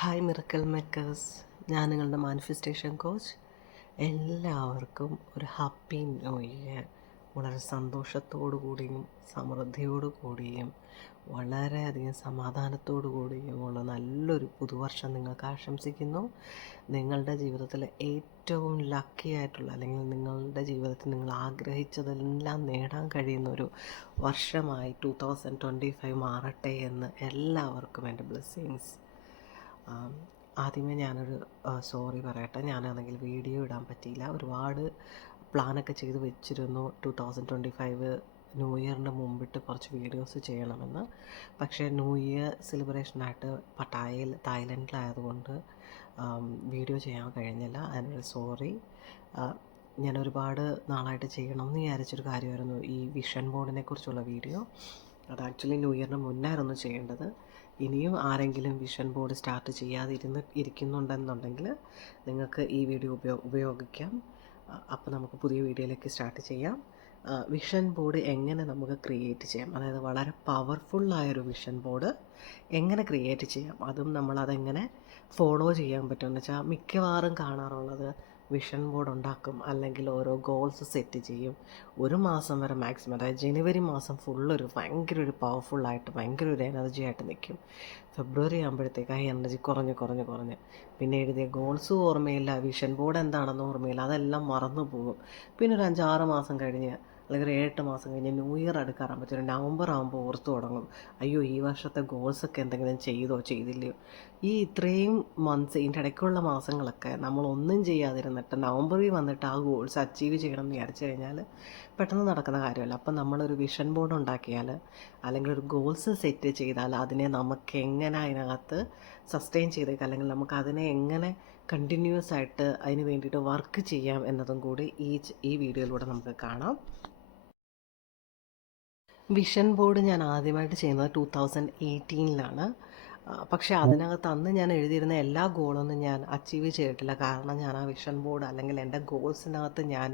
Hi miracle makers, ഞാൻ നിങ്ങളുടെ manifestation coach. എല്ലാവർക്കും ഒരു ഹാപ്പി ന്യൂ ഇയർ. വളരെ സന്തോഷത്തോടു കൂടിയും സമൃദ്ധിയോടു കൂടിയും വളരെയധികം സമാധാനത്തോടു കൂടിയും ഉള്ള നല്ലൊരു പുതുവർഷം നിങ്ങൾക്ക് ആശംസിക്കുന്നു. നിങ്ങളുടെ ജീവിതത്തിലെ ഏറ്റവും ലക്കി ആയിട്ടുള്ള, അല്ലെങ്കിൽ നിങ്ങളുടെ ജീവിതത്തിൽ നിങ്ങൾ ആഗ്രഹിച്ചതെല്ലാം നേടാൻ കഴിയുന്ന ഒരു വർഷമായി 2025 മാറട്ടെ എന്ന് എല്ലാവർക്കും എൻ്റെ ബ്ലെസ്സിങ്സ്. ആദ്യമേ ഞാനൊരു സോറി പറയട്ടെ. ഞാനാണെങ്കിൽ വീഡിയോ ഇടാൻ പറ്റിയില്ല. ഒരുപാട് പ്ലാനൊക്കെ ചെയ്ത് വെച്ചിരുന്നു 2025 ന്യൂ ഇയറിൻ്റെ മുമ്പിട്ട് കുറച്ച് വീഡിയോസ് ചെയ്യണമെന്ന്. പക്ഷേ ന്യൂ ഇയർ സെലിബ്രേഷനായിട്ട് പട്ടായയിൽ തായ്ലൻഡിലായതുകൊണ്ട് വീഡിയോ ചെയ്യാൻ കഴിഞ്ഞില്ല. അതിനൊരു സോറി. ഞാൻ ഒരുപാട് നാളായിട്ട് ചെയ്യണമെന്ന് വിചാരിച്ചൊരു കാര്യമായിരുന്നു ഈ വിഷൻ ബോർഡിനെ കുറിച്ചുള്ള വീഡിയോ. അത് ആക്ച്വലി ന്യൂ ഇയറിന് മുന്നായിരുന്നു ചെയ്യേണ്ടത്. ഇനിയും ആരെങ്കിലും വിഷൻ ബോർഡ് സ്റ്റാർട്ട് ചെയ്യാതെ ഇരിക്കുന്നുണ്ടെന്നുണ്ടെങ്കിൽ നിങ്ങൾക്ക് ഈ വീഡിയോ ഉപയോഗിക്കാം. അപ്പോൾ നമുക്ക് പുതിയ വീഡിയോയിലേക്ക് സ്റ്റാർട്ട് ചെയ്യാം. വിഷൻ ബോർഡ് എങ്ങനെ നമുക്ക് ക്രിയേറ്റ് ചെയ്യാം, അതായത് വളരെ പവർഫുള്ളായൊരു വിഷൻ ബോർഡ് എങ്ങനെ ക്രിയേറ്റ് ചെയ്യാം, അതും നമ്മളതെങ്ങനെ ഫോളോ ചെയ്യാൻ പറ്റുമെന്ന് വെച്ചാൽ മിക്കവാറും കാണാറുള്ളത് വിഷൻ ബോർഡ് ഉണ്ടാക്കും, അല്ലെങ്കിൽ ഓരോ ഗോൾസ് സെറ്റ് ചെയ്യും. ഒരു മാസം വരെ മാക്സിമം, അതായത് ജനുവരി മാസം ഫുള്ളൊരു ഭയങ്കര ഒരു പവർഫുള്ളായിട്ട് ഭയങ്കര ഒരു എനർജി ആയിട്ട് നിൽക്കും. ഫെബ്രുവരി ആകുമ്പോഴത്തേക്ക് ആ എനർജി കുറഞ്ഞ് പിന്നെ എഴുതിയ ഗോൾസും ഓർമ്മയില്ല, വിഷൻ ബോർഡ് എന്താണെന്ന് ഓർമ്മയില്ല, അതെല്ലാം മറന്നു പോകും. പിന്നെ ഒരു 5-6 മാസം കഴിഞ്ഞ്, അല്ലെങ്കിൽ ഒരു 7-8 മാസം കഴിഞ്ഞ് ന്യൂ ഇയർ അടുക്കാറാകുമ്പോൾ ഒരു നവംബർ ആകുമ്പോൾ ഓർത്ത് തുടങ്ങും, അയ്യോ ഈ വർഷത്തെ ഗോൾസൊക്കെ എന്തെങ്കിലും ചെയ്തില്ലയോ. ഈ ഇത്രയും മന്ത്സ്, ഇതിൻ്റെ ഇടയ്ക്കുള്ള മാസങ്ങളൊക്കെ നമ്മളൊന്നും ചെയ്യാതിരുന്നിട്ട് നവംബറിൽ വന്നിട്ട് ആ ഗോൾസ് അച്ചീവ് ചെയ്യണം എന്ന് വിചാരിച്ചു കഴിഞ്ഞാൽ പെട്ടെന്ന് നടക്കുന്ന കാര്യമല്ല. അപ്പം നമ്മളൊരു വിഷൻ ബോർഡ് ഉണ്ടാക്കിയാൽ, അല്ലെങ്കിൽ ഒരു ഗോൾസ് സെറ്റ് ചെയ്താൽ അതിനെ നമുക്ക് എങ്ങനെ അതിനകത്ത് സസ്റ്റെയിൻ ചെയ്തേക്കാം, അല്ലെങ്കിൽ നമുക്ക് അതിനെ എങ്ങനെ കണ്ടിന്യൂസ് ആയിട്ട് അതിന് വേണ്ടിയിട്ട് വർക്ക് ചെയ്യാം എന്നതും കൂടി ഈ വീഡിയോയിലൂടെ നമുക്ക് കാണാം. വിഷൻ ബോർഡ് ഞാൻ ആദ്യമായിട്ട് ചെയ്യുന്നത് 2018-ലാണ്. പക്ഷേ അതിനകത്ത് അന്ന് ഞാൻ എഴുതിയിരുന്ന എല്ലാ ഗോളൊന്നും ഞാൻ അച്ചീവ് ചെയ്തിട്ടില്ല. കാരണം ഞാൻ ആ വിഷൻ ബോർഡ് അല്ലെങ്കിൽ എൻ്റെ ഗോൾസിനകത്ത് ഞാൻ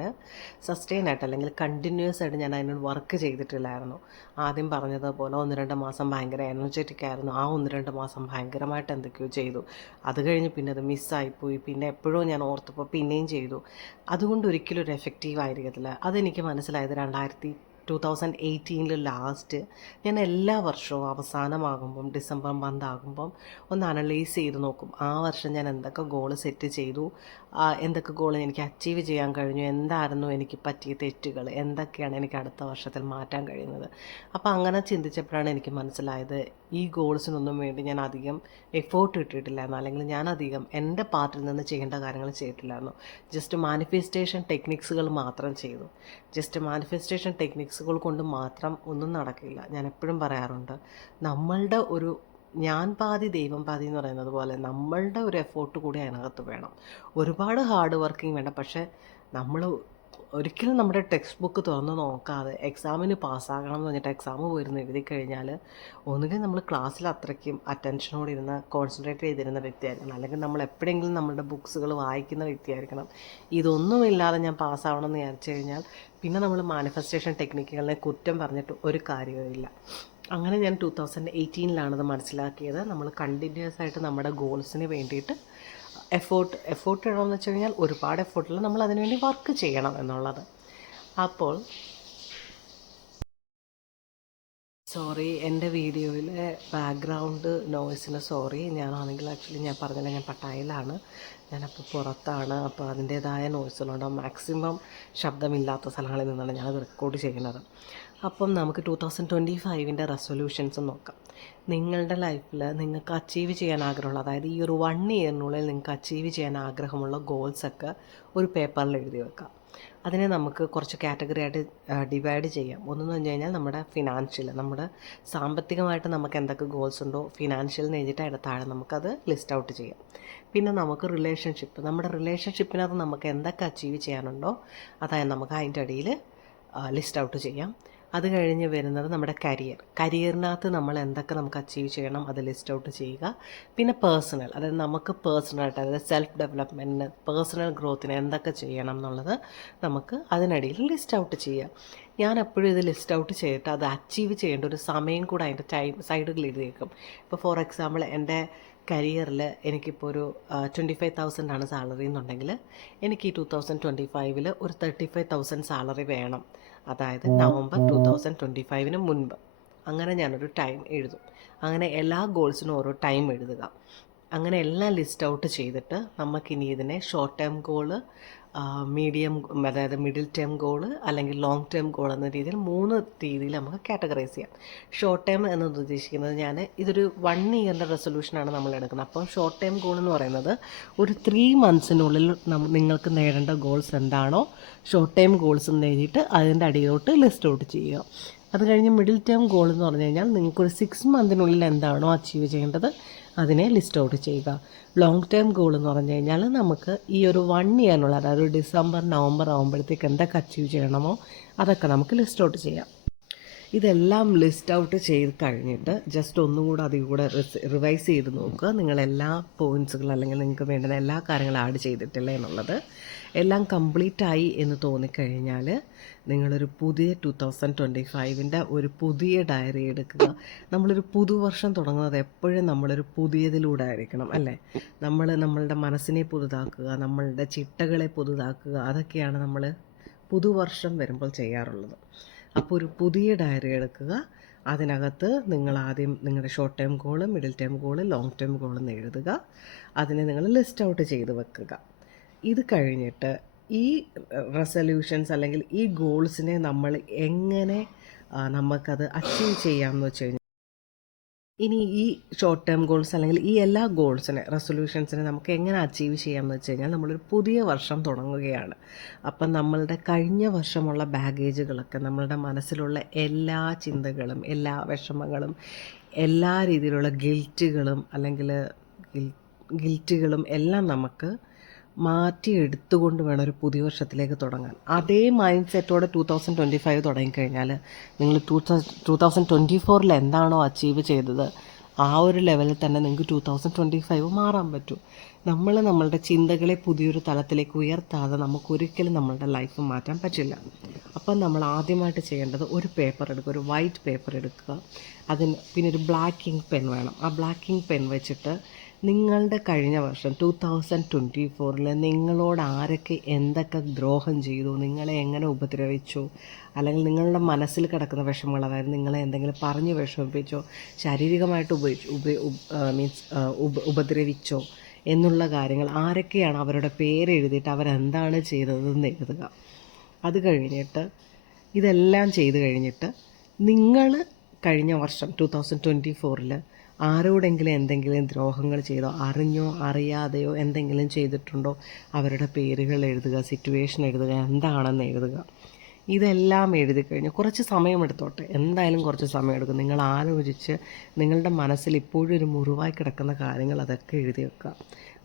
സസ്റ്റെയിൻ ആയിട്ട്, അല്ലെങ്കിൽ കണ്ടിന്യൂസ് ആയിട്ട് ഞാൻ അതിനോട് വർക്ക് ചെയ്തിട്ടില്ലായിരുന്നു. ആദ്യം പറഞ്ഞതുപോലെ 1-2 മാസം ഭയങ്കര എനർജറ്റിക് ആയിരുന്നു. ആ 1-2 മാസം ഭയങ്കരമായിട്ട് എന്തൊക്കെയോ ചെയ്തു. അത് കഴിഞ്ഞ് പിന്നെ അത് മിസ്സായിപ്പോയി. പിന്നെ എപ്പോഴും ഞാൻ ഓർത്തപ്പോൾ പിന്നെയും ചെയ്തു. അതുകൊണ്ട് ഒരിക്കലും ഒരു എഫക്റ്റീവ് ആയിരിക്കത്തില്ല. അതെനിക്ക് മനസ്സിലായത് 2018 ലാസ്റ്റ് ഞാൻ എല്ലാ വർഷവും അവസാനമാകുമ്പം ഡിസംബർ മന്ത് ആകുമ്പം ഒന്ന് അനലൈസ് ചെയ്ത് നോക്കും. ആ വർഷം ഞാൻ എന്തൊക്കെ ഗോൾ സെറ്റ് ചെയ്തു, എന്തൊക്കെ ഗോൾ എനിക്ക് അച്ചീവ് ചെയ്യാൻ കഴിഞ്ഞു, എന്തായിരുന്നു എനിക്ക് പറ്റിയ തെറ്റുകൾ, എന്തൊക്കെയാണ് എനിക്ക് അടുത്ത വർഷത്തിൽ മാറ്റാൻ കഴിയുന്നത്. അപ്പോൾ അങ്ങനെ ചിന്തിച്ചപ്പോഴാണ് എനിക്ക് മനസ്സിലായത് ഈ ഗോൾസിനൊന്നും വേണ്ടി ഞാൻ അധികം എഫേർട്ട് ഇട്ടിട്ടില്ലായിരുന്നു, അല്ലെങ്കിൽ ഞാൻ അധികം എൻ്റെ പാർട്ടിൽ നിന്ന് ചെയ്യേണ്ട കാര്യങ്ങൾ ചെയ്തിട്ടില്ലായിരുന്നു. ജസ്റ്റ് മാനിഫെസ്റ്റേഷൻ ടെക്നിക്സുകൾ മാത്രം ചെയ്തു. ജസ്റ്റ് മാനിഫെസ്റ്റേഷൻ ടെക്നിക്സുകൾ കൊണ്ട് മാത്രം ഒന്നും നടക്കില്ല. ഞാൻ എപ്പോഴും പറയാറുണ്ട്, നമ്മളുടെ ഒരു ഞാൻ പാതി ദൈവം പാതി എന്ന് പറയുന്നത് പോലെ നമ്മളുടെ ഒരു എഫേർട്ട് കൂടി അതിനകത്ത് വേണം. ഒരുപാട് ഹാർഡ് വർക്കിംഗ് വേണ്ട. പക്ഷേ നമ്മൾ ഒരിക്കലും നമ്മുടെ ടെക്സ്റ്റ് ബുക്ക് തുറന്ന് നോക്കാതെ എക്സാമിന് പാസ്സാകണം എന്ന് പറഞ്ഞിട്ട് എക്സാം പോയിരുന്ന് എഴുതി കഴിഞ്ഞാൽ ഒന്നുകിൽ നമ്മൾ ക്ലാസ്സിൽ അത്രയ്ക്കും അറ്റൻഷനോടെ ഇരുന്ന് കോൺസെൻട്രേറ്റ് ചെയ്തിരുന്ന വ്യക്തിയായിരിക്കണം, അല്ലെങ്കിൽ നമ്മൾ എപ്പോഴെങ്കിലും നമ്മളുടെ ബുക്സുകൾ വായിക്കുന്ന വ്യക്തിയായിരിക്കണം. ഇതൊന്നുമില്ലാതെ ഞാൻ പാസ്സാവണം എന്ന് വിചാരിച്ചു കഴിഞ്ഞാൽ പിന്നെ നമ്മൾ മാനിഫെസ്റ്റേഷൻ ടെക്നിക്കുകളെ കുറ്റം പറഞ്ഞിട്ട് ഒരു കാര്യവുമില്ല. അങ്ങനെ ഞാൻ 2018-ലാണത് മനസ്സിലാക്കിയത്. നമ്മൾ കണ്ടിന്യൂസ് ആയിട്ട് നമ്മുടെ ഗോൾസിന് വേണ്ടിയിട്ട് എഫേർട്ട് ഇടണമെന്ന് വെച്ച് കഴിഞ്ഞാൽ ഒരുപാട് എഫേർട്ടിൽ നമ്മൾ അതിനുവേണ്ടി വർക്ക് ചെയ്യണം എന്നുള്ളത്. അപ്പോൾ സോറി, എൻ്റെ വീഡിയോയിലെ ബാക്ക്ഗ്രൗണ്ട് നോയ്സിന് സോറി. ഞാനാണെങ്കിൽ ആക്ച്വലി ഞാൻ പറഞ്ഞില്ല, ഞാൻ പട്ടായയിലാണ്, ഞാനപ്പോൾ പുറത്താണ്. അപ്പോൾ അതിൻ്റേതായ നോയ്സുകളുണ്ട്. മാക്സിമം ശബ്ദമില്ലാത്ത സ്ഥലങ്ങളിൽ നിന്നാണ് ഞാനത് റെക്കോർഡ് ചെയ്യുന്നത്. അപ്പം നമുക്ക് 2025-ൻ്റെ റെസൊല്യൂഷൻസ് നോക്കാം. നിങ്ങളുടെ ലൈഫിൽ നിങ്ങൾക്ക് അച്ചീവ് ചെയ്യാൻ ആഗ്രഹമുള്ള, അതായത് ഈ ഒരു 1 ഇയറിനുള്ളിൽ നിങ്ങൾക്ക് അച്ചീവ് ചെയ്യാൻ ആഗ്രഹമുള്ള ഗോൾസൊക്കെ ഒരു പേപ്പറിൽ എഴുതി വെക്കാം. അതിനെ നമുക്ക് കുറച്ച് കാറ്റഗറി ആയിട്ട് ഡിവൈഡ് ചെയ്യാം. ഒന്നെന്ന് പറഞ്ഞു കഴിഞ്ഞാൽ നമ്മുടെ ഫിനാൻഷ്യൽ, നമ്മുടെ സാമ്പത്തികമായിട്ട് നമുക്ക് എന്തൊക്കെ ഗോൾസ് ഉണ്ടോ ഫിനാൻഷ്യൽ എന്ന് എഴുതിയിട്ട് അതിൻ്റെ താഴെ നമുക്കത് ലിസ്റ്റ് ഔട്ട് ചെയ്യാം. പിന്നെ നമുക്ക് റിലേഷൻഷിപ്പ്, നമ്മുടെ റിലേഷൻഷിപ്പിനകത്ത് നമുക്ക് എന്തൊക്കെ അച്ചീവ് ചെയ്യാനുണ്ടോ അതായത് നമുക്ക് അതിൻ്റെ അടിയിൽ ലിസ്റ്റ് ഔട്ട് ചെയ്യാം. അത് കഴിഞ്ഞ് വരുന്നത് നമ്മുടെ കരിയറിനകത്ത് നമ്മൾ എന്തൊക്കെ നമുക്ക് അച്ചീവ് ചെയ്യണം അത് ലിസ്റ്റ് ഔട്ട് ചെയ്യുക. പിന്നെ പേഴ്സണൽ, അതായത് നമുക്ക് പേഴ്സണലായിട്ട്, അതായത് സെൽഫ് ഡെവലപ്മെൻറ്റിന്, പേഴ്സണൽ ഗ്രോത്തിന് എന്തൊക്കെ ചെയ്യണം എന്നുള്ളത് നമുക്ക് അതിനിടയിൽ ലിസ്റ്റ് ഔട്ട് ചെയ്യുക. ഞാൻ എപ്പോഴും ഇത് ലിസ്റ്റ് ഔട്ട് ചെയ്തിട്ട് അത് അച്ചീവ് ചെയ്യേണ്ട ഒരു സമയം കൂടെ അതിൻ്റെ ടൈം സൈഡുകളിൽ എഴുതി വെക്കും. ഇപ്പോൾ ഫോർ എക്സാമ്പിൾ എൻ്റെ കരിയറിൽ എനിക്കിപ്പോൾ ഒരു 25,000 ആണ് സാലറി എന്നുണ്ടെങ്കിൽ എനിക്ക് ഈ 2025 ഒരു 35,000 സാലറി വേണം. അതായത് നവംബർ 2025 മുൻപ്. അങ്ങനെ ഞാനൊരു ടൈം എഴുതും. അങ്ങനെ എല്ലാ ഗോൾസിനും ഓരോ ടൈം എഴുതുക. അങ്ങനെ എല്ലാം ലിസ്റ്റ് ഔട്ട് ചെയ്തിട്ട് നമുക്കിനി ഇതിനെ ഷോർട്ട് ടേം ഗോള്, മീഡിയം അതായത് മിഡിൽ ടേം ഗോള്, അല്ലെങ്കിൽ ലോങ് ടേം ഗോൾ എന്ന രീതിയിൽ 3 രീതിയിൽ നമുക്ക് കാറ്റഗറൈസ് ചെയ്യാം. ഷോർട്ട് ടേം എന്നത് ഉദ്ദേശിക്കുന്നത് ഇതൊരു 1 ഇയറിൻ്റെ റെസൊല്യൂഷനാണ് നമ്മൾ എടുക്കുന്നത്. അപ്പം ഷോർട്ട് ടേം ഗോൾ എന്ന് പറയുന്നത് ഒരു 3 മന്ത്സിനുള്ളിൽ നിങ്ങൾക്ക് നേടേണ്ട ഗോൾസ് എന്താണോ ഷോർട്ട് ടേം ഗോൾസ് നേടിയിട്ട് അതിൻ്റെ അടിയിലോട്ട് ലിസ്റ്റ് ഔട്ട് ചെയ്യുക. അത് കഴിഞ്ഞ് മിഡിൽ ടേം ഗോൾ എന്ന് പറഞ്ഞു കഴിഞ്ഞാൽ നിങ്ങൾക്കൊരു 6 മന്തിനുള്ളിൽ എന്താണോ അച്ചീവ് ചെയ്യേണ്ടത് അതിനെ ലിസ്റ്റ് ഔട്ട് ചെയ്യുക. ലോങ് ടേം ഗോൾ എന്ന് പറഞ്ഞു കഴിഞ്ഞാൽ നമുക്ക് ഈ ഒരു 1 ഇയറിനുള്ള, അതായത് ഡിസംബർ നവംബർ ആകുമ്പോഴത്തേക്ക് എന്തൊക്കെ അച്ചീവ് ചെയ്യണമോ അതൊക്കെ നമുക്ക് ലിസ്റ്റ് ഔട്ട് ചെയ്യാം. ഇതെല്ലാം ലിസ്റ്റ് ഔട്ട് ചെയ്ത് കഴിഞ്ഞിട്ട് ജസ്റ്റ് ഒന്നുകൂടെ അതിൽ കൂടെ റിവൈസ് ചെയ്ത് നോക്കുക. നിങ്ങളെല്ലാ പോയിൻറ്റ്സുകൾ അല്ലെങ്കിൽ നിങ്ങൾക്ക് വേണ്ടുന്ന എല്ലാ കാര്യങ്ങളും ആഡ് ചെയ്തിട്ടില്ല എന്നുള്ളത്. എല്ലാം കംപ്ലീറ്റ് ആയി എന്ന് തോന്നിക്കഴിഞ്ഞാൽ നിങ്ങളൊരു പുതിയ 2025 ഒരു പുതിയ ഡയറി എടുക്കുക. നമ്മളൊരു പുതുവർഷം തുടങ്ങുന്നത് എപ്പോഴും നമ്മളൊരു പുതിയതിലൂടെ ആയിരിക്കണം, അല്ലേ? നമ്മളുടെ മനസ്സിനെ പുതുതാക്കുക, നമ്മളുടെ ചിട്ടകളെ പുതുതാക്കുക, അതൊക്കെയാണ് നമ്മൾ പുതുവർഷം വരുമ്പോൾ ചെയ്യാറുള്ളത്. അപ്പോൾ ഒരു പുതിയ ഡയറി എടുക്കുക. അതിനകത്ത് നിങ്ങൾ ആദ്യം നിങ്ങളുടെ short term goal, middle term goal, long term ഗോളെന്ന് എഴുതുക. അതിനെ നിങ്ങൾ ലിസ്റ്റ് ഔട്ട് ചെയ്ത് വെക്കുക. ഇത് കഴിഞ്ഞിട്ട് ഈ റെസൊല്യൂഷൻസ് അല്ലെങ്കിൽ ഈ ഗോൾസിനെ നമ്മൾ എങ്ങനെ നമുക്കത് അച്ചീവ് ചെയ്യാമെന്ന് വെച്ച് കഴിഞ്ഞാൽ, ഇനി ഈ ഷോർട്ട് ടേം ഗോൾസ് അല്ലെങ്കിൽ ഈ എല്ലാ റെസൊല്യൂഷൻസിനെ നമുക്ക് എങ്ങനെ അച്ചീവ് ചെയ്യാമെന്ന് വെച്ച് കഴിഞ്ഞാൽ, നമ്മളൊരു പുതിയ വർഷം തുടങ്ങുകയാണ്. അപ്പം നമ്മളുടെ കഴിഞ്ഞ വർഷമുള്ള ബാഗേജുകളൊക്കെ, നമ്മളുടെ മനസ്സിലുള്ള എല്ലാ ചിന്തകളും, എല്ലാ വിഷമങ്ങളും, എല്ലാ രീതിയിലുള്ള ഗിൽറ്റുകളും എല്ലാം നമുക്ക് മാറ്റിയെടുത്തുകൊണ്ട് വേണം ഒരു പുതിയ വർഷത്തിലേക്ക് തുടങ്ങാൻ. അതേ മൈൻഡ് സെറ്റോടെ 2025 തുടങ്ങിക്കഴിഞ്ഞാൽ നിങ്ങൾ 2024 എന്താണോ അച്ചീവ് ചെയ്തത് ആ ഒരു ലെവലിൽ തന്നെ നിങ്ങൾക്ക് 2025 മാറാൻ പറ്റും. നമ്മളുടെ ചിന്തകളെ പുതിയൊരു തലത്തിലേക്ക് ഉയർത്താതെ നമുക്കൊരിക്കലും നമ്മളുടെ ലൈഫ് മാറ്റാൻ പറ്റില്ല. അപ്പം നമ്മൾ ആദ്യമായിട്ട് ചെയ്യേണ്ടത് ഒരു പേപ്പർ എടുക്കുക, ഒരു വൈറ്റ് പേപ്പർ എടുക്കുക. പിന്നെ ഒരു ബ്ലാക്ക് ഇങ്ക് പെൻ വേണം. ആ ബ്ലാക്ക് ഇങ്ക് പെൻ വെച്ചിട്ട് നിങ്ങളുടെ കഴിഞ്ഞ വർഷം 2024 നിങ്ങളോട് ആരൊക്കെ എന്തൊക്കെ ദ്രോഹം ചെയ്തു, നിങ്ങളെ എങ്ങനെ ഉപദ്രവിച്ചു, അല്ലെങ്കിൽ നിങ്ങളുടെ മനസ്സിൽ കിടക്കുന്ന വിഷമങ്ങൾ, അതായത് നിങ്ങളെ എന്തെങ്കിലും പറഞ്ഞ് വിഷമിപ്പിച്ചോ, ശാരീരികമായിട്ട് ഉപദ്രവിച്ചോ എന്നുള്ള കാര്യങ്ങൾ, ആരൊക്കെയാണ് അവരുടെ പേര് എഴുതിയിട്ട് അവരെന്താണ് ചെയ്തതെന്ന് എഴുതുക. അത് കഴിഞ്ഞിട്ട് ഇതെല്ലാം ചെയ്ത് കഴിഞ്ഞിട്ട് നിങ്ങൾ കഴിഞ്ഞ വർഷം 2024 ആരോടെങ്കിലും എന്തെങ്കിലും ദ്രോഹങ്ങൾ ചെയ്തോ, അറിഞ്ഞോ അറിയാതെയോ എന്തെങ്കിലും ചെയ്തിട്ടുണ്ടോ, അവരുടെ പേരുകൾ എഴുതുക, സിറ്റുവേഷൻ എഴുതുക, എന്താണെന്ന് എഴുതുക. ഇതെല്ലാം എഴുതി കഴിഞ്ഞ് കുറച്ച് സമയമെടുത്തോട്ടെ, എന്തായാലും കുറച്ച് സമയമെടുക്കും. നിങ്ങൾ ആലോചിച്ച് നിങ്ങളുടെ മനസ്സിൽ ഇപ്പോഴും ഒരു മുറിവായി കിടക്കുന്ന കാര്യങ്ങൾ അതൊക്കെ എഴുതി വെക്കുക.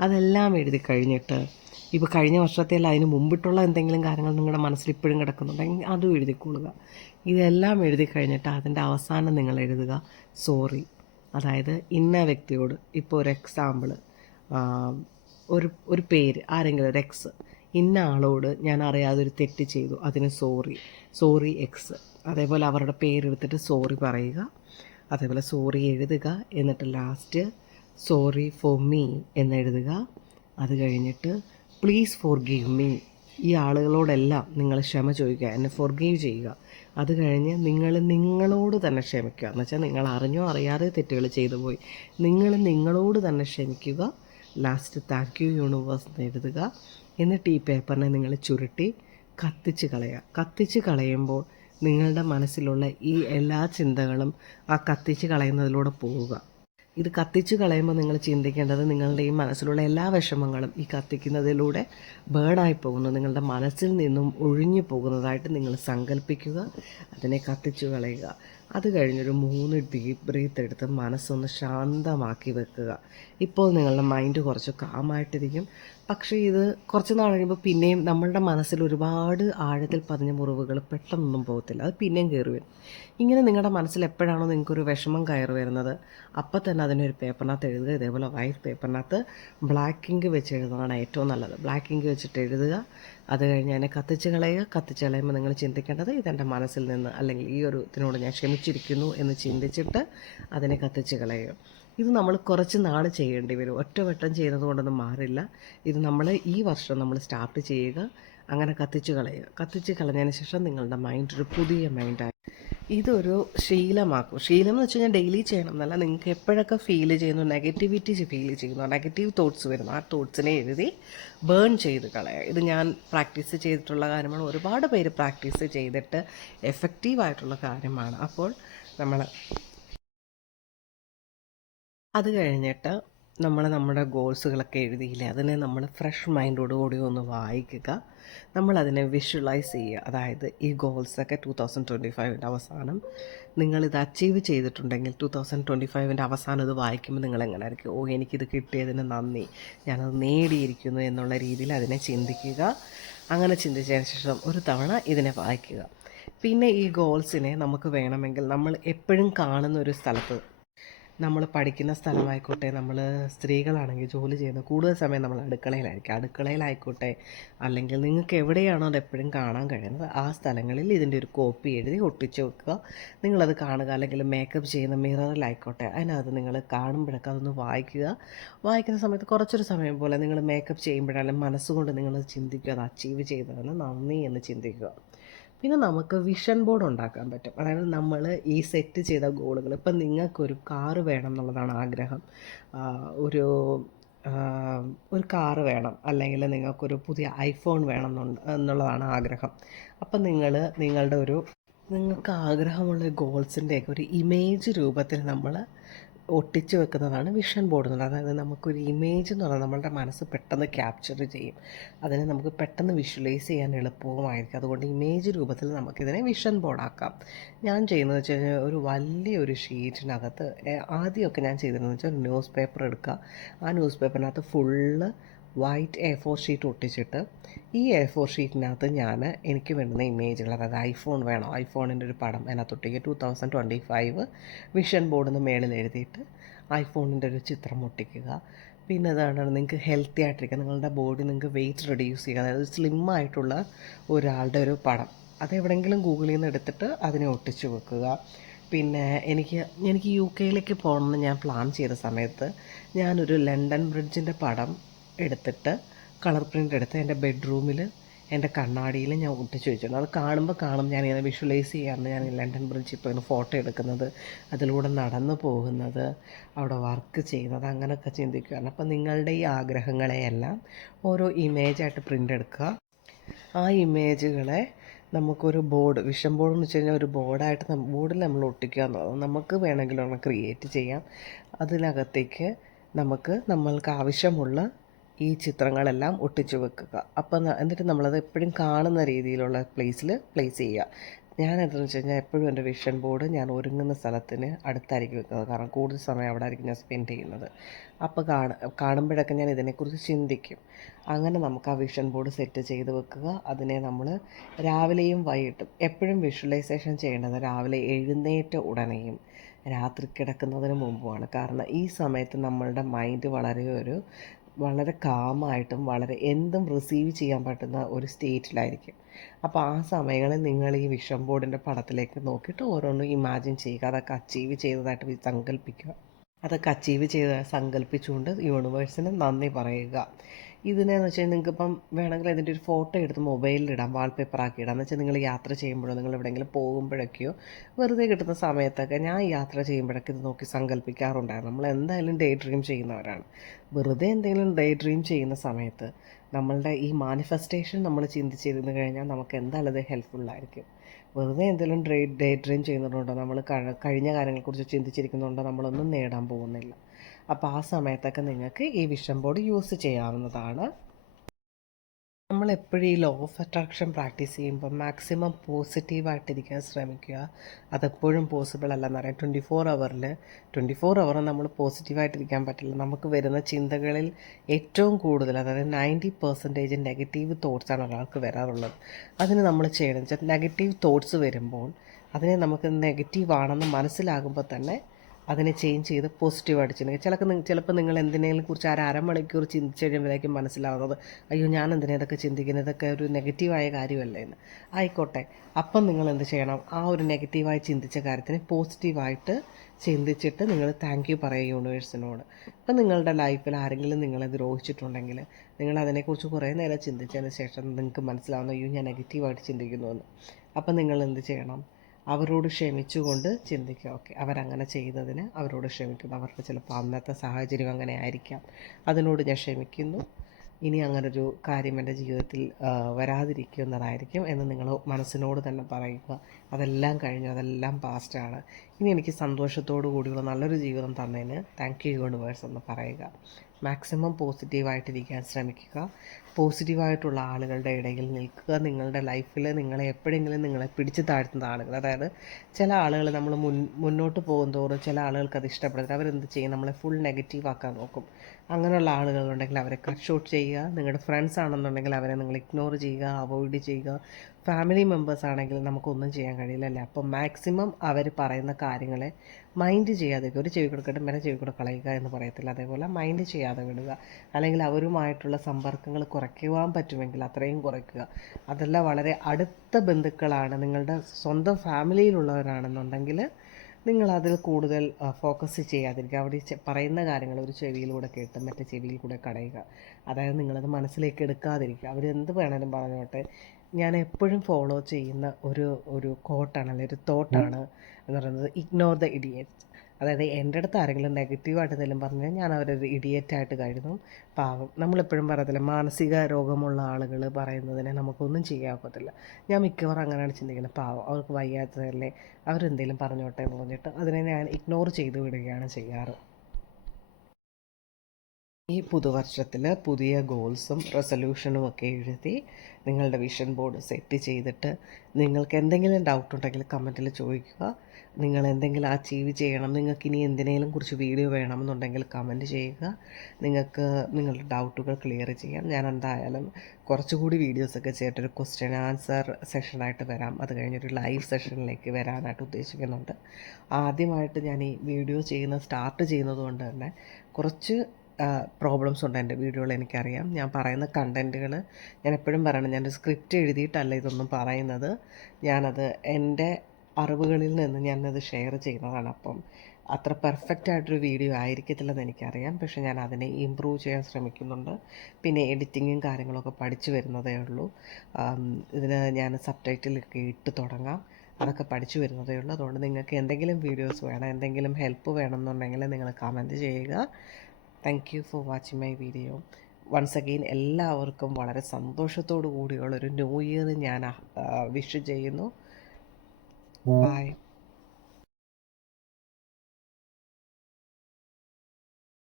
അതെല്ലാം എഴുതി കഴിഞ്ഞിട്ട് ഇപ്പോൾ കഴിഞ്ഞ വർഷത്തെയല്ല അതിന് മുമ്പിട്ടുള്ള എന്തെങ്കിലും കാര്യങ്ങൾ നിങ്ങളുടെ മനസ്സിൽ ഇപ്പോഴും കിടക്കുന്നുണ്ടെങ്കിൽ അതും എഴുതിക്കൊള്ളുക. ഇതെല്ലാം എഴുതി കഴിഞ്ഞിട്ട് അതിൻ്റെ അവസാനം നിങ്ങൾ എഴുതുക സോറി. അതായത് ഇന്ന വ്യക്തിയോട്, ഇപ്പോൾ ഒരു എക്സാമ്പിൾ, ഒരു പേര്, ആരെങ്കിലും ഒരു എക്സ്, ഇന്ന ആളോട് ഞാൻ അറിയാതെ ഒരു തെറ്റ് ചെയ്തു, അതിന് സോറി എക്സ്. അതേപോലെ അവരുടെ പേരെടുത്തിട്ട് സോറി പറയുക. അതേപോലെ സോറി എഴുതുക. എന്നിട്ട് ലാസ്റ്റ് സോറി ഫോർ മീ എന്നെഴുതുക. അത് കഴിഞ്ഞിട്ട് പ്ലീസ് ഫോർഗീവ് മീ. ഈ ആളുകളോടെല്ലാം നിങ്ങൾ ക്ഷമ ചോദിക്കുക, എന്നെ ഫോർഗീവ് ചെയ്യുക. അത് കഴിഞ്ഞ് നിങ്ങളോട് തന്നെ ക്ഷമിക്കുക. എന്ന് വെച്ചാൽ നിങ്ങൾ അറിഞ്ഞോ അറിയാതെ തെറ്റുകൾ ചെയ്തു പോയി, നിങ്ങളോട് തന്നെ ക്ഷമിക്കുക. ലാസ്റ്റ് താങ്ക് യു യൂണിവേഴ്സ് എന്ന് എഴുതുക. എന്നിട്ട് ഈ പേപ്പറിനെ നിങ്ങൾ ചുരുട്ടി കത്തിച്ച് കളയുമ്പോൾ നിങ്ങളുടെ മനസ്സിലുള്ള ഈ എല്ലാ ചിന്തകളും ആ കത്തിച്ച് കളയുന്നതിലൂടെ പോവുക. ഇത് കത്തിച്ച് കളയുമ്പോൾ നിങ്ങൾ ചിന്തിക്കേണ്ടത് നിങ്ങളുടെ ഈ മനസ്സിലുള്ള എല്ലാ വിഷമങ്ങളും ഈ കത്തിക്കുന്നതിലൂടെ ബേണായി പോകുന്നു, നിങ്ങളുടെ മനസ്സിൽ നിന്നും ഒഴിഞ്ഞു പോകുന്നതായിട്ട് നിങ്ങൾ സങ്കല്പിക്കുക. അതിനെ കത്തിച്ച് കളയുക. അത് കഴിഞ്ഞൊരു 3 ഡീപ്പ് ബ്രീത്ത് എടുത്ത് മനസ്സൊന്ന് ശാന്തമാക്കി വെക്കുക. ഇപ്പോൾ നിങ്ങളുടെ മൈൻഡ് കുറച്ച് കാമായിട്ടിരിക്കും. പക്ഷേ ഇത് കുറച്ച് നാൾ കഴിയുമ്പോൾ പിന്നെയും നമ്മളുടെ മനസ്സിൽ ഒരുപാട് ആഴത്തിൽ പതിഞ്ഞ മുറിവുകൾ പെട്ടെന്നൊന്നും പോകത്തില്ല, അത് പിന്നെയും കയറി വരും. ഇങ്ങനെ നിങ്ങളുടെ മനസ്സിൽ എപ്പോഴാണോ നിങ്ങൾക്കൊരു വിഷമം കയറി വരുന്നത് അപ്പം തന്നെ അതിനൊരു പേപ്പറിനകത്ത് എഴുതുക. ഇതേപോലെ വൈറ്റ് പേപ്പറിനകത്ത് ബ്ലാക്ക് ഇങ്ക് വെച്ച് എഴുതുന്നതാണ് ഏറ്റവും നല്ലത്. ബ്ലാക്ക് ഇങ്ക് വെച്ചിട്ട് എഴുതുക. അത് കഴിഞ്ഞ് അതിനെ കത്തിച്ച് കളയുമ്പോൾ നിങ്ങൾ ചിന്തിക്കേണ്ടത് ഇതെൻ്റെ മനസ്സിൽ നിന്ന്, അല്ലെങ്കിൽ ഈ ഒരു ഇതിനോട് ഞാൻ ക്ഷമിച്ചിരിക്കുന്നു എന്ന് ചിന്തിച്ചിട്ട് അതിനെ കത്തിച്ച് കളയുക. ഇത് നമ്മൾ കുറച്ച് നാൾ ചെയ്യേണ്ടി വരും. ഒറ്റവട്ടം ചെയ്യുന്നത് കൊണ്ടൊന്നും മാറില്ല. ഇത് നമ്മൾ ഈ വർഷം നമ്മൾ സ്റ്റാർട്ട് ചെയ്യുക, അങ്ങനെ കത്തിച്ച് കളയുക. കത്തിച്ച് കളഞ്ഞതിന് ശേഷം നിങ്ങളുടെ മൈൻഡ് ഒരു പുതിയ മൈൻഡായി ഇതൊരു ശീലമാക്കും. ശീലം എന്ന് വെച്ച് കഴിഞ്ഞാൽ ഡെയിലി ചെയ്യണം എന്നല്ല. നിങ്ങൾക്ക് എപ്പോഴൊക്കെ ഫീൽ ചെയ്യുന്നു, നെഗറ്റിവിറ്റി ഫീൽ ചെയ്യുന്നു, നെഗറ്റീവ് തോട്ട്സ് വരുന്നു, ആ തോട്ട്സിനെ എഴുതി ബേൺ ചെയ്ത് കളയുക. ഇത് ഞാൻ പ്രാക്ടീസ് ചെയ്തിട്ടുള്ള കാര്യമാണ്. ഒരുപാട് പേര് പ്രാക്ടീസ് ചെയ്തിട്ട് എഫക്റ്റീവായിട്ടുള്ള കാര്യമാണ്. അപ്പോൾ നമ്മൾ അത് കഴിഞ്ഞിട്ട് നമ്മുടെ ഗോൾസുകളൊക്കെ എഴുതിയില്ലേ, അതിനെ നമ്മൾ ഫ്രഷ് മൈൻഡോടുകൂടി ഒന്ന് വായിക്കുക. നമ്മളതിനെ വിഷ്വലൈസ് ചെയ്യുക. അതായത് ഈ ഗോൾസൊക്കെ 2025 അവസാനം നിങ്ങളിത് അച്ചീവ് ചെയ്തിട്ടുണ്ടെങ്കിൽ 2025 അവസാനം ഇത് വായിക്കുമ്പോൾ നിങ്ങളെങ്ങനെ ആയിരിക്കും? ഓ, എനിക്കിത് കിട്ടിയതിന് നന്ദി, ഞാനത് നേടിയിരിക്കുന്നു എന്നുള്ള രീതിയിൽ അതിനെ ചിന്തിക്കുക. അങ്ങനെ ചിന്തിച്ചതിന് ശേഷം ഒരു തവണ ഇതിനെ വായിക്കുക. പിന്നെ ഈ ഗോൾസിനെ നമുക്ക് വേണമെങ്കിൽ നമ്മൾ എപ്പോഴും കാണുന്ന ഒരു സ്ഥലത്ത്, നമ്മൾ പഠിക്കുന്ന സ്ഥലമായിക്കോട്ടെ, നമ്മൾ സ്ത്രീകളാണെങ്കിൽ ജോലി ചെയ്യുന്ന കൂടുതൽ സമയം നമ്മൾ അടുക്കളയിലായിക്കോട്ടെ, അല്ലെങ്കിൽ നിങ്ങൾക്ക് എവിടെയാണോ അത് എപ്പോഴും കാണാൻ കഴിയുന്നത് ആ സ്ഥലങ്ങളിൽ ഇതിൻ്റെ ഒരു കോപ്പി എഴുതി ഒട്ടിച്ച് വെക്കുക. നിങ്ങളത് കാണുക. അല്ലെങ്കിൽ മേക്കപ്പ് ചെയ്യുന്ന മിററിലായിക്കോട്ടെ, അതിനകത്ത് നിങ്ങൾ കാണുമ്പോഴൊക്കെ അതൊന്ന് വായിക്കുക. വായിക്കുന്ന സമയത്ത് കുറച്ചൊരു സമയം പോലെ നിങ്ങൾ മേക്കപ്പ് ചെയ്യുമ്പോഴാലും മനസ്സുകൊണ്ട് നിങ്ങൾ ചിന്തിക്കുക, അത് അച്ചീവ് ചെയ്തതിന് നന്ദി എന്ന് ചിന്തിക്കുക. പിന്നെ നമുക്ക് വിഷൻ ബോർഡ് ഉണ്ടാക്കാൻ പറ്റും. അതായത് നമ്മൾ ഈ സെറ്റ് ചെയ്ത ഗോളുകൾ, ഇപ്പം നിങ്ങൾക്കൊരു കാറ് വേണം എന്നുള്ളതാണ് ആഗ്രഹം, ഒരു ഒരു കാറ് വേണം, അല്ലെങ്കിൽ നിങ്ങൾക്കൊരു പുതിയ ഐഫോൺ വേണം എന്നുള്ളതാണ് ആഗ്രഹം. അപ്പം നിങ്ങൾക്ക് ആഗ്രഹമുള്ള ഗോൾസിൻ്റെയൊക്കെ ഒരു ഇമേജ് രൂപത്തിൽ നമ്മൾ ഒട്ടിച്ച് വെക്കുന്നതാണ് വിഷൻ ബോർഡ് എന്നുള്ളത്. അതായത് നമുക്കൊരു ഇമേജ് എന്ന് പറഞ്ഞാൽ നമ്മളുടെ മനസ്സ് പെട്ടെന്ന് ക്യാപ്ചർ ചെയ്യും. അതിനെ നമുക്ക് പെട്ടെന്ന് വിഷ്വലൈസ് ചെയ്യാൻ എളുപ്പവുമായിരിക്കും. അതുകൊണ്ട് ഇമേജ് രൂപത്തിൽ നമുക്കിതിനെ വിഷൻ ബോർഡാക്കാം. ഞാൻ ചെയ്യുന്നത് വെച്ച് കഴിഞ്ഞാൽ ഒരു വലിയൊരു ഷീറ്റിനകത്ത് ആദ്യമൊക്കെ ഞാൻ ചെയ്തിരുന്നത് വെച്ചാൽ ഒരു ന്യൂസ് പേപ്പർ എടുക്കുക. ആ ന്യൂസ് പേപ്പറിനകത്ത് ഫുള്ള് വൈറ്റ് A4 ഷീറ്റ് ഒട്ടിച്ചിട്ട് ഈ A4 ഷീറ്റിനകത്ത് ഞാൻ എനിക്ക് വേണ്ടുന്ന ഇമേജുകൾ, അതായത് ഐഫോൺ വേണം, ഐഫോണിൻ്റെ ഒരു പടം അതിനകത്തൊട്ടിക്ക് 2025 വിഷൻ ബോർഡിന് മേളിൽ എഴുതിയിട്ട് ഐഫോണിൻ്റെ ഒരു ചിത്രം ഒട്ടിക്കുക. പിന്നെ അതാണ് നിങ്ങൾക്ക് ഹെൽത്തി ആയിട്ടിരിക്കുക, നിങ്ങളുടെ ബോഡി നിങ്ങൾക്ക് വെയിറ്റ് റെഡ്യൂസ് ചെയ്യുക, അതായത് സ്ലിം ആയിട്ടുള്ള ഒരാളുടെ ഒരു പടം അതെവിടെയെങ്കിലും ഗൂഗിളിൽ നിന്ന് എടുത്തിട്ട് അതിനെ ഒട്ടിച്ച് വെക്കുക. പിന്നെ എനിക്ക് UK പോകണമെന്ന് ഞാൻ പ്ലാൻ ചെയ്ത സമയത്ത് ഞാനൊരു ലണ്ടൻ ബ്രിഡ്ജിൻ്റെ പടം എടുത്തിട്ട് കളർ പ്രിൻ്റ് എടുത്ത് എൻ്റെ ബെഡ്റൂമിൽ എൻ്റെ കണ്ണാടിയിൽ ഞാൻ ഒട്ടിച്ച് വെച്ചിട്ടുണ്ട്. അത് കാണും ഞാനിങ്ങനെ വിഷ്വലൈസ് ചെയ്യാറുണ്ട്. ഞാൻ ലണ്ടൻ ബ്രിഡ്ജിൽ പോയി ഫോട്ടോ എടുക്കുന്നത്, അതിലൂടെ നടന്നു പോകുന്നത്, അവിടെ വർക്ക് ചെയ്യുന്നത്, അങ്ങനെയൊക്കെ ചിന്തിക്കുകയാണ്. അപ്പം നിങ്ങളുടെ ഈ ആഗ്രഹങ്ങളെയെല്ലാം ഓരോ ഇമേജായിട്ട് പ്രിൻ്റ് എടുക്കുക. ആ ഇമേജുകളെ നമുക്കൊരു ബോർഡ്, വിഷൻ ബോർഡ് എന്ന് വെച്ച് കഴിഞ്ഞാൽ ഒരു ബോർഡായിട്ട് ബോർഡിൽ നമ്മൾ ഒട്ടിക്കുക എന്നുള്ളത് നമുക്ക് വേണമെങ്കിൽ ഒന്ന് ക്രിയേറ്റ് ചെയ്യാം. അതിനകത്തേക്ക് നമ്മൾക്ക് ആവശ്യമുള്ള ഈ ചിത്രങ്ങളെല്ലാം ഒട്ടിച്ചു വെക്കുക. എന്നിട്ട് നമ്മളത് എപ്പോഴും കാണുന്ന രീതിയിലുള്ള പ്ലേസിൽ പ്ലേസ് ചെയ്യുക. ഞാൻ എന്താണെന്ന് വെച്ച് കഴിഞ്ഞാൽ എപ്പോഴും എൻ്റെ വിഷൻ ബോർഡ് ഞാൻ ഒരുങ്ങുന്ന സ്ഥലത്തിന് അടുത്തായിരിക്കും വെക്കുന്നത്. കാരണം കൂടുതൽ സമയം അവിടെ ആയിരിക്കും ഞാൻ സ്പെൻഡ് ചെയ്യുന്നത്. അപ്പോൾ കാണുമ്പോഴൊക്കെ ഞാൻ ഇതിനെക്കുറിച്ച് ചിന്തിക്കും. അങ്ങനെ നമുക്ക് ആ വിഷൻ ബോർഡ് സെറ്റ് ചെയ്ത് വെക്കുക. അതിനെ നമ്മൾ രാവിലെയും വൈകിട്ടും എപ്പോഴും വിഷ്വലൈസേഷൻ ചെയ്യേണ്ടത് രാവിലെ എഴുന്നേറ്റ ഉടനെയും രാത്രി കിടക്കുന്നതിന് മുമ്പുമാണ്. കാരണം ഈ സമയത്ത് നമ്മളുടെ മൈൻഡ് വളരെ കാമായിട്ടും വളരെ എന്തും റിസീവ് ചെയ്യാൻ പറ്റുന്ന ഒരു സ്റ്റേറ്റിലായിരിക്കും. അപ്പോൾ ആ സമയങ്ങളിൽ നിങ്ങൾ ഈ വിഷൻ ബോർഡിൻ്റെ പടത്തിലേക്ക് നോക്കിയിട്ട് ഓരോന്നും ഇമാജിൻ ചെയ്യുക. അതൊക്കെ അച്ചീവ് ചെയ്തതായിട്ട് സങ്കല്പിക്കുക. അതൊക്കെ അച്ചീവ് ചെയ്ത് സങ്കല്പിച്ചുകൊണ്ട് യൂണിവേഴ്സിന് നന്ദി പറയുക. ഇതിനെന്ന് വെച്ചാൽ നിങ്ങൾക്കിപ്പം വേണമെങ്കിൽ അതിൻ്റെ ഒരു ഫോട്ടോ എടുത്ത് മൊബൈലിലിടാം, വാൾപേപ്പറാക്കി ഇടാം. എന്ന് വെച്ചാൽ നിങ്ങൾ യാത്ര ചെയ്യുമ്പോഴോ നിങ്ങൾ എവിടെയെങ്കിലും പോകുമ്പോഴൊക്കെയോ വെറുതെ കിട്ടുന്ന സമയത്തൊക്കെ ഞാൻ യാത്ര ചെയ്യുമ്പോഴൊക്കെ ഇത് നോക്കി സങ്കല്പിക്കാറുണ്ടായിരുന്നു. നമ്മൾ എന്തായാലും ഡേ ഡ്രീം ചെയ്യുന്നവരാണ്. വെറുതെ എന്തെങ്കിലും ഡേ ഡ്രീം ചെയ്യുന്ന സമയത്ത് നമ്മളുടെ ഈ മാനിഫെസ്റ്റേഷൻ നമ്മൾ ചിന്തിച്ചിരുന്നു കഴിഞ്ഞാൽ നമുക്ക് എന്തായാലും അത് ഹെൽപ്ഫുള്ളായിരിക്കും. വെറുതെ എന്തെങ്കിലും ഡേ ഡ്രീം ചെയ്യുന്നതുകൊണ്ടോ നമ്മൾ കഴിഞ്ഞ കാര്യങ്ങളെക്കുറിച്ച് ചിന്തിച്ചിരിക്കുന്നതുകൊണ്ടോ നമ്മളൊന്നും നേടാൻ പോകുന്നില്ല. അപ്പോൾ ആ സമയത്തൊക്കെ നിങ്ങൾക്ക് ഈ വിഷൻ ബോർഡ് യൂസ് ചെയ്യാവുന്നതാണ്. നമ്മളെപ്പോഴും ഈ ലോ ഓഫ് അട്രാക്ഷൻ പ്രാക്ടീസ് ചെയ്യുമ്പോൾ മാക്സിമം പോസിറ്റീവായിട്ടിരിക്കാൻ ശ്രമിക്കുക. അതെപ്പോഴും പോസിബിൾ അല്ലെന്നറിയാം. 24 ഹവറും നമ്മൾ പോസിറ്റീവായിട്ടിരിക്കാൻ പറ്റില്ല. നമുക്ക് വരുന്ന ചിന്തകളിൽ ഏറ്റവും കൂടുതൽ, അതായത് 90% നെഗറ്റീവ് തോട്ട്സാണ് ഒരാൾക്ക് വരാറുള്ളത്. അതിന് നമ്മൾ ചെയ്യണമെന്ന് വെച്ചാൽ നെഗറ്റീവ് തോട്ട്സ് വരുമ്പോൾ അതിനെ നമുക്ക് നെഗറ്റീവാണെന്ന് മനസ്സിലാകുമ്പോൾ തന്നെ അതിനെ ചേഞ്ച് ചെയ്ത് പോസിറ്റീവായിട്ട് ചിന്തിക്കുക. ചിലപ്പോൾ നിങ്ങൾ എന്തിനേലും കുറിച്ച് അരമണിക്കൂർ ചിന്തിച്ച് കഴിയുമ്പോഴേക്കും മനസ്സിലാവുന്നത്, അയ്യോ ഞാൻ എന്തിനാ ഇതൊക്കെ ചിന്തിക്കുന്നത്, ഇതൊക്കെ ഒരു നെഗറ്റീവായ കാര്യമല്ലേ എന്ന്. ആയിക്കോട്ടെ, അപ്പം നിങ്ങൾ എന്ത് ചെയ്യണം, ആ ഒരു നെഗറ്റീവായി ചിന്തിച്ച കാര്യത്തിന് പോസിറ്റീവായിട്ട് ചിന്തിച്ചിട്ട് നിങ്ങൾ താങ്ക് യു പറയുക യൂണിവേഴ്സിനോട്. ഇപ്പം നിങ്ങളുടെ ലൈഫിൽ ആരെങ്കിലും നിങ്ങളെ ദ്രോഹിച്ചിട്ടുണ്ടെങ്കിൽ നിങ്ങൾ അതിനെക്കുറിച്ച് കുറേ നേരം ചിന്തിച്ചതിന് ശേഷം നിങ്ങൾക്ക് മനസ്സിലാവുന്നു അയ്യോ ഞാൻ നെഗറ്റീവായിട്ട് ചിന്തിക്കുന്നുവെന്ന്. അപ്പം നിങ്ങൾ എന്ത് ചെയ്യണം? അവരോട് ക്ഷമിച്ചുകൊണ്ട് ചിന്തിക്കുക. ഓക്കെ, അവരങ്ങനെ ചെയ്തതിന് അവരോട് ക്ഷമിക്കുന്നു. അവർക്ക് ചിലപ്പോൾ അന്നത്തെ സാഹചര്യം അങ്ങനെ ആയിരിക്കാം. അതിനോട് ഞാൻ ക്ഷമിക്കുന്നു. ഇനി അങ്ങനൊരു കാര്യം എൻ്റെ ജീവിതത്തിൽ വരാതിരിക്കുന്നതായിരിക്കും എന്ന് നിങ്ങൾ മനസ്സിനോട് തന്നെ പറയുക. അതെല്ലാം കഴിഞ്ഞു, അതെല്ലാം പാസ്റ്റാണ്. ഇനി എനിക്ക് സന്തോഷത്തോടു കൂടിയുള്ള നല്ലൊരു ജീവിതം തന്നതിന് താങ്ക് യു യൂണിവേഴ്സ് എന്ന് പറയുക. മാക്സിമം പോസിറ്റീവായിട്ടിരിക്കാൻ ശ്രമിക്കുക. പോസിറ്റീവായിട്ടുള്ള ആളുകളുടെ ഇടയിൽ നിൽക്കുക. നിങ്ങളുടെ ലൈഫിൽ നിങ്ങളെ എപ്പോഴെങ്കിലും നിങ്ങളെ പിടിച്ചു താഴ്ത്തുന്ന ആളുകൾ, അതായത് ചില ആളുകൾ നമ്മൾ മുന്നോട്ട് പോകുന്തോറും ചില ആളുകൾക്ക് അത് ഇഷ്ടപ്പെടില്ല. അവരെന്ത് ചെയ്യും? നമ്മളെ ഫുൾ നെഗറ്റീവ് ആക്കാൻ നോക്കും. അങ്ങനെയുള്ള ആളുകളുണ്ടെങ്കിൽ അവരെ കട്ട് ഷോട്ട് ചെയ്യുക. നിങ്ങളുടെ ഫ്രണ്ട്സ് ആണെന്നുണ്ടെങ്കിൽ അവരെ നിങ്ങൾ ഇഗ്നോർ ചെയ്യുക, അവോയ്ഡ് ചെയ്യുക. ഫാമിലി മെമ്പേഴ്സ് ആണെങ്കിൽ നമുക്കൊന്നും ചെയ്യാൻ കഴിയില്ലല്ലേ. അപ്പോൾ മാക്സിമം അവർ പറയുന്ന കാര്യങ്ങളെ മൈൻഡ് ചെയ്യാതെ, ഒരു ചെവി കൊടുക്കട്ടെ മേലെ ചെവി കൂടെ കളയുക എന്ന് പറയത്തില്ല, അതേപോലെ മൈൻഡ് ചെയ്യാതെ വിടുക. അല്ലെങ്കിൽ അവരുമായിട്ടുള്ള സമ്പർക്കങ്ങൾ കുറയ്ക്കുവാൻ പറ്റുമെങ്കിൽ അത്രയും കുറയ്ക്കുക. അതല്ല വളരെ അടുത്ത ബന്ധുക്കളാണ്, നിങ്ങളുടെ സ്വന്തം ഫാമിലിയിലുള്ളവരാണെന്നുണ്ടെങ്കിൽ നിങ്ങളതിൽ കൂടുതൽ ഫോക്കസ് ചെയ്യാതിരിക്കുക. അവിടെ പറയുന്ന കാര്യങ്ങൾ ഒരു ചെവിയിലൂടെ കേട്ട് മറ്റേ ചെവിയിൽ കൂടെ കളയുക. അതായത് നിങ്ങളത് മനസ്സിലേക്ക് എടുക്കാതിരിക്കുക. അവരെന്ത് വേണേലും പറഞ്ഞോട്ടെ. ഞാൻ എപ്പോഴും ഫോളോ ചെയ്യുന്ന ഒരു കോട്ടാണ്, അല്ലെങ്കിൽ ഒരു തോട്ടാണ് എന്ന് പറയുന്നത്, ഇഗ്നോർ ദ ഇഡിയറ്റ്. അതായത് എൻ്റെ അടുത്ത് ആരെങ്കിലും നെഗറ്റീവായിട്ട് എന്തെങ്കിലും പറഞ്ഞാൽ ഞാൻ അവരൊരു ഇഡിയറ്റായിട്ട് കരുതും. പാവം, നമ്മളെപ്പോഴും പറയത്തില്ല, മാനസിക രോഗമുള്ള ആളുകൾ പറയുന്നതിനെ നമുക്കൊന്നും ചെയ്യാൻ ഒക്കത്തില്ല. ഞാൻ മിക്കവാറും അങ്ങനെയാണ് ചിന്തിക്കുന്നത്. പാവം, അവർക്ക് വയ്യാത്തതല്ലേ, അവരെന്തെങ്കിലും പറഞ്ഞോട്ടെ എന്ന് പറഞ്ഞിട്ട് അതിനെ ഞാൻ ഇഗ്നോർ ചെയ്ത് വിടുകയാണ് ചെയ്യാറ്. ഈ പുതുവർഷത്തിൽ പുതിയ ഗോൾസും റെസൊല്യൂഷനും ഒക്കെ എഴുതി നിങ്ങളുടെ വിഷൻ ബോർഡ് സെറ്റ് ചെയ്തിട്ട് നിങ്ങൾക്ക് എന്തെങ്കിലും ഡൗട്ട് ഉണ്ടെങ്കിൽ കമൻറ്റിൽ ചോദിക്കുക. നിങ്ങൾ എന്തെങ്കിലും അച്ചീവ് ചെയ്യണം, നിങ്ങൾക്ക് ഇനി എന്തിനേലും കുറിച്ച് വീഡിയോ വേണമെന്നുണ്ടെങ്കിൽ കമൻറ്റ് ചെയ്യുക. നിങ്ങൾക്ക് നിങ്ങളുടെ ഡൗട്ടുകൾ ക്ലിയർ ചെയ്യാം. ഞാൻ എന്തായാലും കുറച്ചുകൂടി വീഡിയോസൊക്കെ ചെയ്തിട്ടൊരു ക്വസ്റ്റ്യൻ ആൻസർ സെഷനായിട്ട് വരാം. അത് കഴിഞ്ഞൊരു ലൈവ് സെഷനിലേക്ക് വരാനായിട്ട് ഉദ്ദേശിക്കുന്നുണ്ട്. ആദ്യമായിട്ട് ഞാൻ ഈ വീഡിയോ സ്റ്റാർട്ട് ചെയ്യുന്നത് കൊണ്ട് തന്നെ കുറച്ച് പ്രോബ്ലംസ് ഉണ്ട് എൻ്റെ വീഡിയോയിൽ, എനിക്കറിയാം. ഞാൻ പറയുന്ന കണ്ടൻറ്റുകൾ ഞാൻ എപ്പോഴും പറയണം, ഞാനൊരു സ്ക്രിപ്റ്റ് എഴുതിയിട്ടല്ല ഇതൊന്നും പറയുന്നത്. ഞാനത് എൻ്റെ അറിവുകളിൽ നിന്ന് ഞാനത് ഷെയർ ചെയ്യുന്നതാണ്. അപ്പം അത്ര പെർഫെക്റ്റ് ആയിട്ടൊരു വീഡിയോ ആയിരിക്കത്തില്ലെന്ന് എനിക്കറിയാം. പക്ഷേ ഞാൻ അതിനെ ഇമ്പ്രൂവ് ചെയ്യാൻ ശ്രമിക്കുന്നുണ്ട്. പിന്നെ എഡിറ്റിങ്ങും കാര്യങ്ങളൊക്കെ പഠിച്ചു വരുന്നതേ ഉള്ളൂ. ഇതിന് ഞാൻ സബ് ടൈറ്റിലൊക്കെ ഇട്ട് തുടങ്ങാം. അതൊക്കെ പഠിച്ചു വരുന്നതേ ഉള്ളൂ. അതുകൊണ്ട് നിങ്ങൾക്ക് എന്തെങ്കിലും വീഡിയോസ് വേണം, എന്തെങ്കിലും ഹെൽപ്പ് വേണമെന്നുണ്ടെങ്കിൽ നിങ്ങൾ കമൻറ്റ് ചെയ്യുക. Thank you for watching my video. Once again എല്ലാവർക്കും വളരെ സന്തോഷത്തോടു കൂടിയുള്ളൊരു ന്യൂ ഇയർ ഞാൻ വിഷ് ചെയ്യുന്നു. ബൈ.